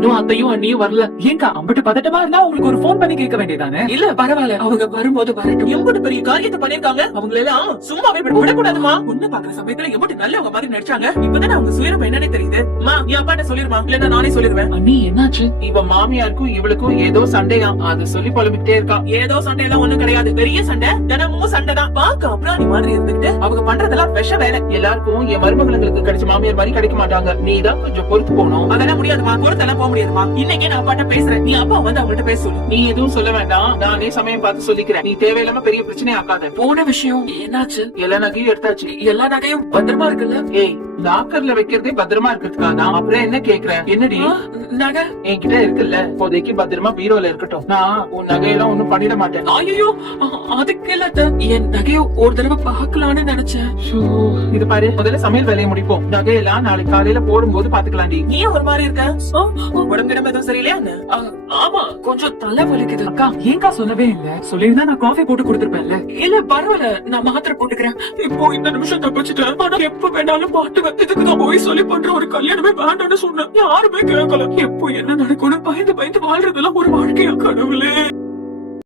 இன்னும் அத்தையும் அண்ணியும் வரல. ஏங்க அம்பட்டு பதட்டமா இருந்தா உங்களுக்கு ஒரு போன் பண்ணி கேட்க வேண்டியதானே? இல்ல பரவாயில்ல, அவங்க வரும்போது வரட்டும். எம்பட்டு பெரிய காரியத்தை பண்ணிருக்காங்க, அவங்களை எல்லாம் சும்மாவே விடக்கூடாதுமா. பொண்ணு பாக்குற சமயத்துல எம்பட்டு நல்லவங்க மாதிரி நடிச்சாங்க. இப்பதானே அவங்க சுயரூபம் என்னன்னே தெரியுது. மா என் அப்பாட்ட சொல்லிருமா, இல்லன்னா நானே சொல்லிருவேன். அண்ணி என்னாச்சு? இவ மாமியாருக்கும் இவளுக்கும் ஏதோ சண்டையா, அது சொல்லி புலம்பிக்கிட்டே இருக்கா. ஏதோ சண்டையெல்லாம் ஒண்ணும் கிடையாது, பெரிய சண்டை, தினமும் சண்டை தான். பாக்க அப்புறம் மாதிரி இருந்துட்டு அவங்க பண்றதெல்லாம் விஷ வேலை. எல்லாருக்கும் என் மருமகளுக்கு கிடைச்ச மாமியார் மாதிரி கிடைக்க மாட்டாங்க. நீ தான் கொஞ்சம் பொறுத்து போகணும். அதெல்லாம் முடியாதுமா, பொறுத்தெல்லாம் போக முடியாதுமா. இன்னைக்கே நான் அப்பாட்ட பேசுறேன், நீ அப்பா வந்து அவங்கள்ட்ட பேச சொல்லு. நீ எதுவும் சொல்ல வேண்டாம், நானே சமயம் பார்த்து சொல்லிக்கிறேன். நீ தேவையில்லாம பெரிய பிரச்சனை ஆக்காத. போன விஷயம் என்னாச்சு? எல்லா நகையும் எடுத்தாச்சு. எல்லா நகையும் பத்திரமா இருக்குல்ல? ஏய், லாக்கர்ல வைக்கிறதே பத்திரமா இருக்கிறதுக்காக. அப்புறம் என்ன கேக்குறேன்? என்னடி நகை என்கிட்ட இருக்குல்ல, இப்போதைக்கு பத்திரமா பீரோல இருக்கட்டும். நான் உன் நகையெல்லாம் ஒண்ணும் பண்ணிட மாட்டேன். ஐயோ, அதுக்கு இல்ல, என் நகைய ஒரு தடவை பாக்கலான்னு நினைச்சேன். இது பாரு, முதல்ல சமையல் வேலையை முடிப்போம். நகையெல்லாம் நாளைக்கு காலையில போடும்போது பாத்துக்கலாம்டி. நீ ஒரு மாதிரி இருக்க, உடம்பு எதுவும் சரியில்லையா? ஆமா, கொஞ்சம் தலை வலிக்குது. அக்கா ஏங்கா சொல்லவே இல்ல? சொல்லிருந்தா நான் காஃபி போட்டு கொடுத்துருப்பேன்ல. இல்ல பரவாயில்ல, நான் மாத்திரை போட்டுக்கிறேன். இப்போ இந்த நிமிஷம் தப்பிச்சுட்டேன். ஆனா எப்ப வேணாலும் மாட்டுவேன். இதுக்கு நான் போய் சொல்லி பண்ற ஒரு கல்யாணமே வேண்டாம்னு சொன்னேன். யாருமே கேட்கல. எப்போ என்ன நடக்கும்னு பயந்து பயந்து வாழ்றதெல்லாம் ஒரு வாழ்க்கையா? கடவுளே.